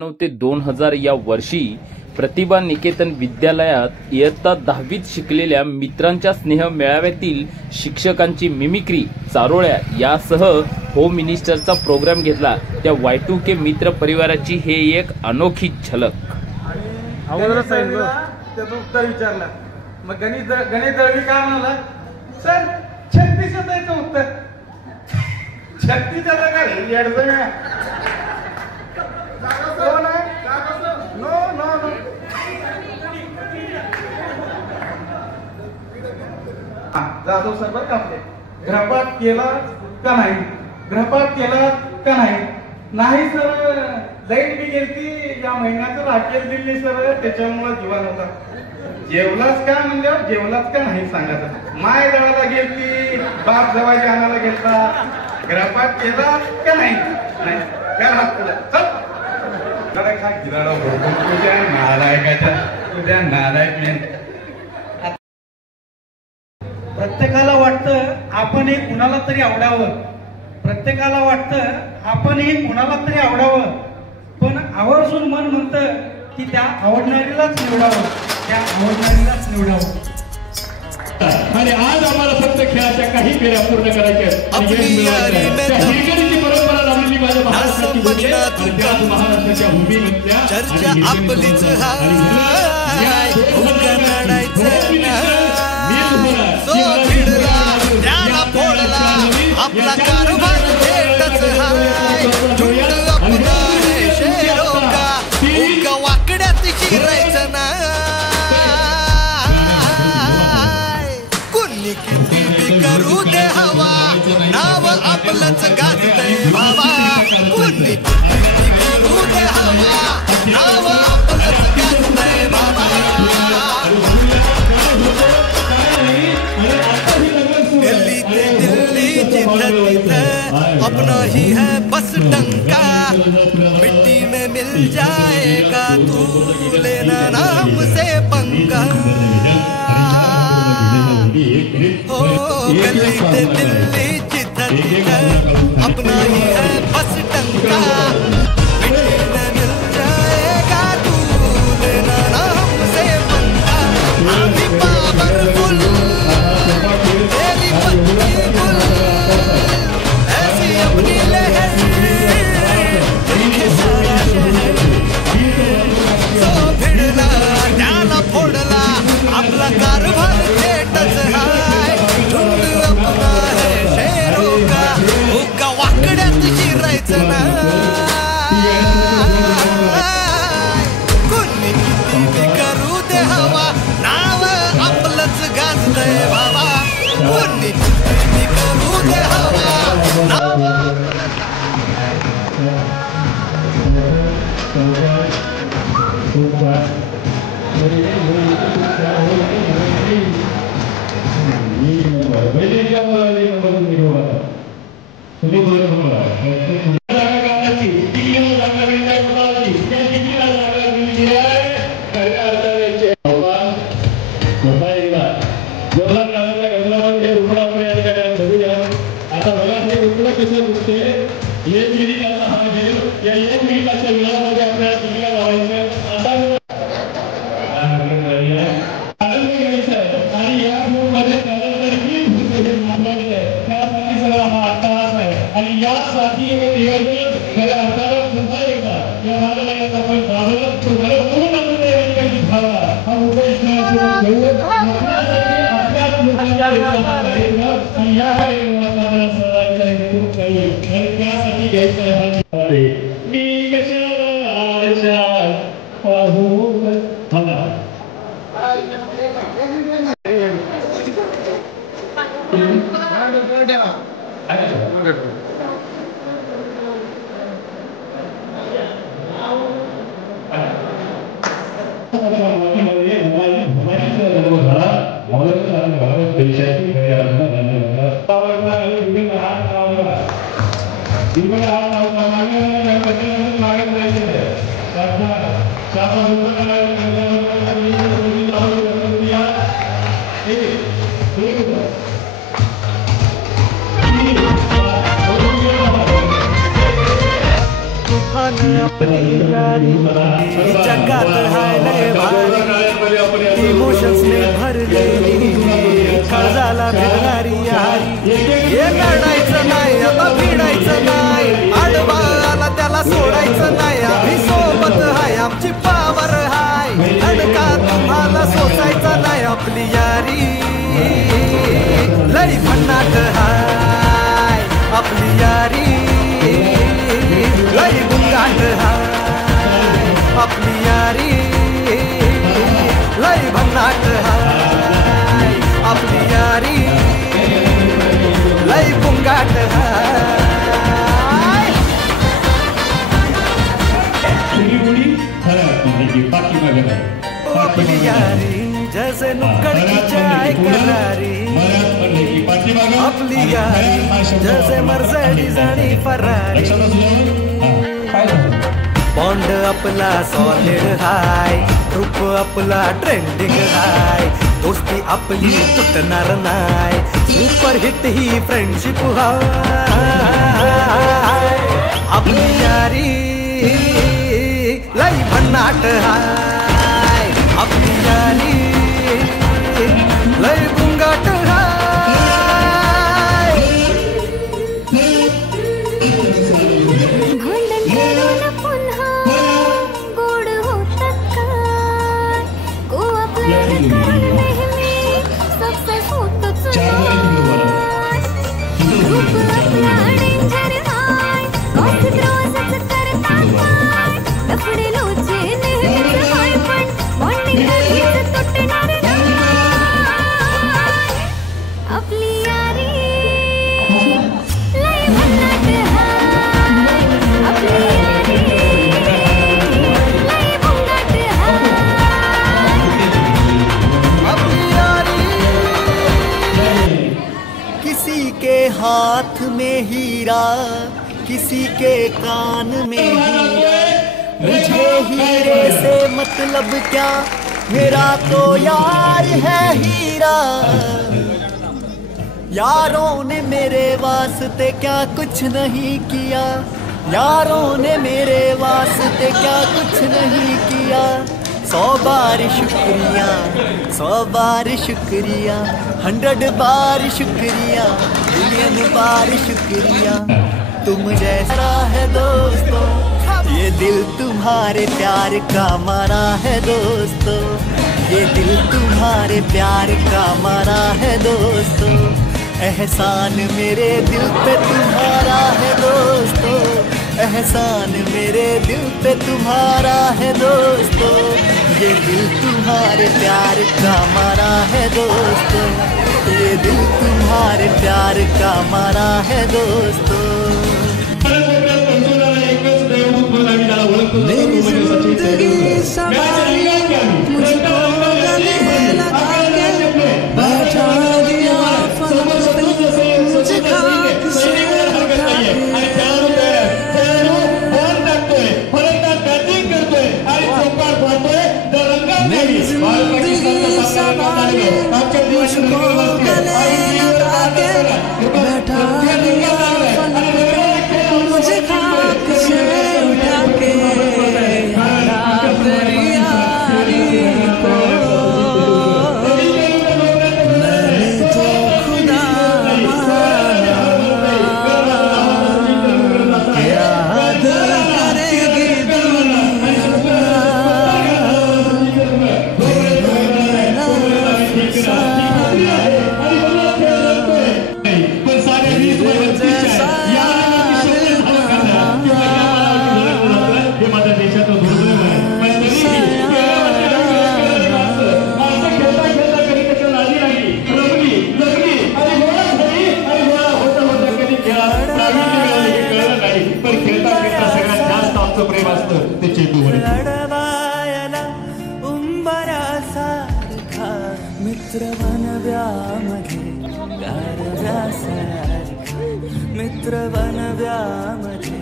ते 2000 या वर्षी प्रतिभा निकेतन विद्यालयात इयत्ता 10वीत शिकलेल्या मित्रांच्या स्नेह मेळाव्यातील शिक्षकांची मिमिक्री, चारोळ्या यासह होम मिनिस्टरचा प्रोग्राम घेतला। त्या Y2K मित्र परिवाराची हे एक अनोखी झलक। त्याचं उत्तर विचारलं, मग गणित दळवी काय म्हणाला? सर 36 द्यायचं उत्तर। 36 त्याला काय येडचं जाधव सर बर का आपले ग्रहपाठ केला का नाही? ग्रहपाठ केला का नाही सर, लाईट बी गेलती या महिन्याचं राखेल दिली सर, त्याच्यामुळे जीवन होता। जेवलाच का म्हणल्यावर जेवलाच का नाही सांगायचं। माय जळाला गेलती, बाप जवायच्या आणायला गेलता, ग्रहपाठ केला का नाही? काय हात केला चल तुझ्या नालायकाच्या तुझ्या नालायक। प्रत्येकाला वाटतं आपण हे कुणाला तरी आवडावं, प्रत्येकाला वाटतं आपण हे कुणाला तरी आवडावं, पण आवर्जून मन म्हणतं की त्या आवडणारीलाच निवडावं, त्या आवडणारीलाच निवडावं। आणि आज आम्हाला फक्त खेळाच्या काही फेऱ्या पूर्ण करायच्या परंपरा लावलेली माझ्या महाराष्ट्राच्या भूमीमधल्या आपला कारभार थेटच हाय, झुंड आपला है शेरों का, उगा वाकड्यात शिरायचं नाय। कुणी किती बी करू दे हवा, नाव आपलंच गाजतंय बाबा। कुणी किती बी करू दे हवा, नाव आपलंच गाजतंय बाबा। दिल्ली ते दिल्ली जिधर तिधर अपना ही है बस डंका, मिट्टी में मिल जाएगा तू लेना ना हमसे पंगा। हो दिल्ली ते दिल्ली जिधर तिधर अपना ही है बस डंका, मिट्टी में मिल जाएगा तू लेना ना हमसे पंगा। अभी पावरफुल तेरी पत्नी गुल, ऐसी अपनी लहर देखे सारा शहर। तो भिडला त्याला फोडला, आपला कारभार थेटच हाय, झुंड आपला है शेरों का, उगा वाकड्यात शिरायचं नाय। कुणी किती बी करू दे हवा, नाव आपलंच गाजतंय बाबा। कुणी किती बी करू दे हवा, नाव जगात हाय लय भारी इमोशन्सने भरलेली काळजाला भिडणारी यारी हे लढायचं नाही आता भिडायचं नाही आडवाला त्याला सोडायचं नाही आम्ही सोबत हाय आमची पावर हाय धडका तुम्हाला सोसायचा नाही आपली यारी लई भन्नाट हाय आपली यारी लई गुंगाट हाय आपली यारी लई भन्नाट हाय आपली यारी लई गुंगाट हाय आपली यारी जैसे नुक्कड़ की चाय करारी आपली यारी जैसे मर्सिडीज आणि फरारी बॉन्ड आपला सॉलिड हाय ग्रुप आपला ट्रेंडिंग हाय दोस्ती आपली तुटणार नाय सुपर हिट ही फ्रेंडशिप हाय आपली यारी लई भन्नाट हाय आपली यारी लई गुंगाट हाथ में हीरा किसी के कान में हीरा मुझे हीरे से मतलब क्या मेरा तो यार है हीरा यारों ने मेरे वास्ते क्या कुछ नहीं किया यारों ने मेरे वास्ते क्या कुछ नहीं किया 100 बार शुक्रिया 100 बार शुक्रिया 100 बार शुक्रिया मिलियन बार शुक्रिया तुम जैसा है दोस्तों ये दिल तुम्हारे प्यार का मारा है दोस्तों ये दिल तुम्हारे प्यार का मारा है दोस्तों एहसान मेरे दिल पे तुम्हारा है दोस्तों एहसान मेरे दिल पे तुम्हारा है दोस्तों ये दिल तुम्हारे प्यार का मारा है दोस्तों ये दिल तुम्हारे प्यार का मारा है दोस्तों मेरी जिंदगी सवारी मुझको गले लगा के बैठा दिया फलक पे मुझे खाक से उठा मेरी जिंदगी सवारी मुझको गले लगा के बैठा दिया फलक पे मुझे खाक से उठा के लढवायला उंबरासारखा मित्र बनव्यामध्ये गारव्यासारखा मित्र बनव्यामध्ये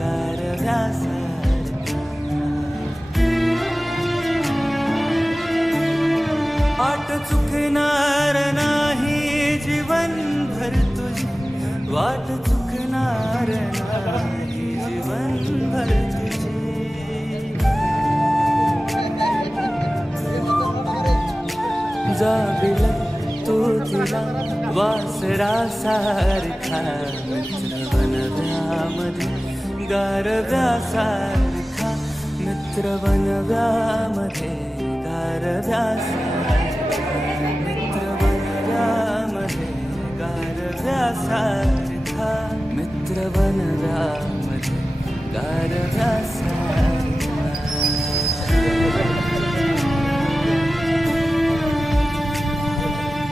गारव्यासारखा वाट चुकणार नाही जीवनभर तुझी वाट चुकणार नाही जीवनभर तुझी तुझा बिलक तू दिला वासरा सारखा मित्र बनव्यामध्ये गारव्यासारखा मित्र बनव्यामध्ये गारव्यासारखा मित्र बनव्यामध्ये गारव्यासारखा मित्र बनव्यामध्ये गारव्यासारखा